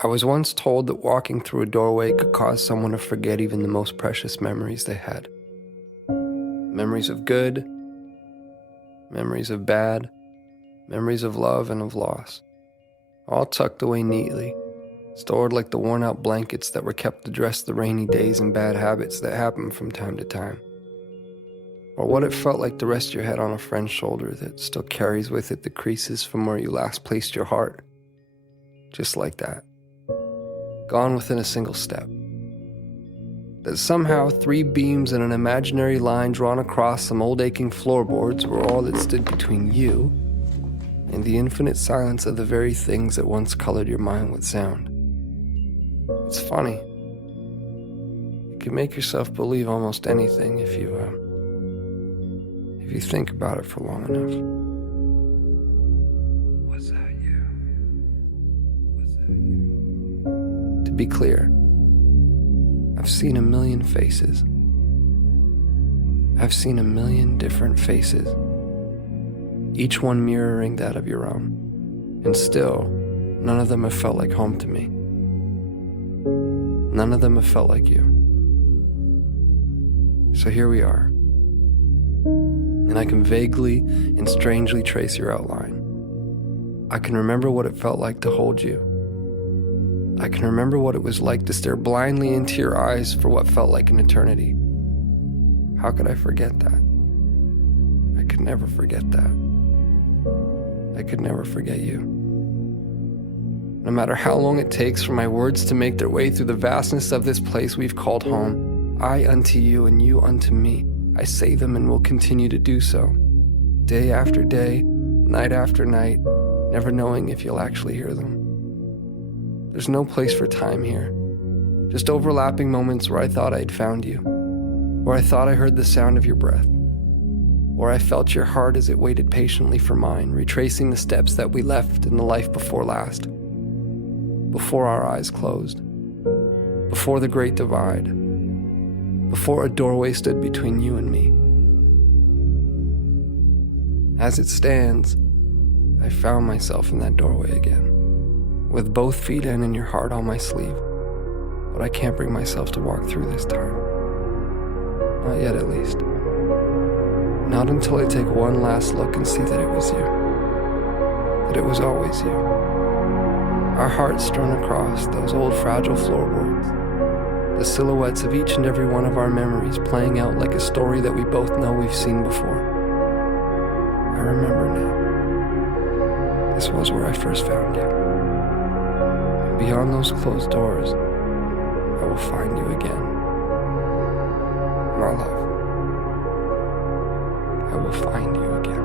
I was once told that walking through a doorway could cause someone to forget even the most precious memories they had. Memories of good, memories of bad, memories of love and of loss, all tucked away neatly, stored like the worn-out blankets that were kept to dress the rainy days and bad habits that happen from time to time. Or what it felt like to rest your head on a friend's shoulder that still carries with it the creases from where you last placed your heart. Just like that. Gone within a single step. That somehow 3 beams and an imaginary line drawn across some old aching floorboards were all that stood between you and the infinite silence of the very things that once colored your mind with sound. It's funny. You can make yourself believe almost anything if you think about it for long enough. Was that you? Was that you? To be clear, I've seen a million faces. I've seen a million different faces, each one mirroring that of your own, and still, none of them have felt like home to me. None of them have felt like you. So here we are, and I can vaguely and strangely trace your outline. I can remember what it felt like to hold you. I can remember what it was like to stare blindly into your eyes for what felt like an eternity. How could I forget that? I could never forget that. I could never forget you. No matter how long it takes for my words to make their way through the vastness of this place we've called home, I unto you and you unto me, I say them and will continue to do so. Day after day, night after night, never knowing if you'll actually hear them. There's no place for time here. Just overlapping moments where I thought I'd found you, where I thought I heard the sound of your breath, where I felt your heart as it waited patiently for mine, retracing the steps that we left in the life before last, before our eyes closed, before the great divide, before a doorway stood between you and me. As it stands, I found myself in that doorway again, with both feet in and your heart on my sleeve, but I can't bring myself to walk through this time. Not yet, at least. Not until I take one last look and see that it was you. That it was always you. Our hearts strewn across those old fragile floorboards. The silhouettes of each and every one of our memories playing out like a story that we both know we've seen before. I remember now. This was where I first found you. And beyond those closed doors, I will find you again. My love. I will find you again.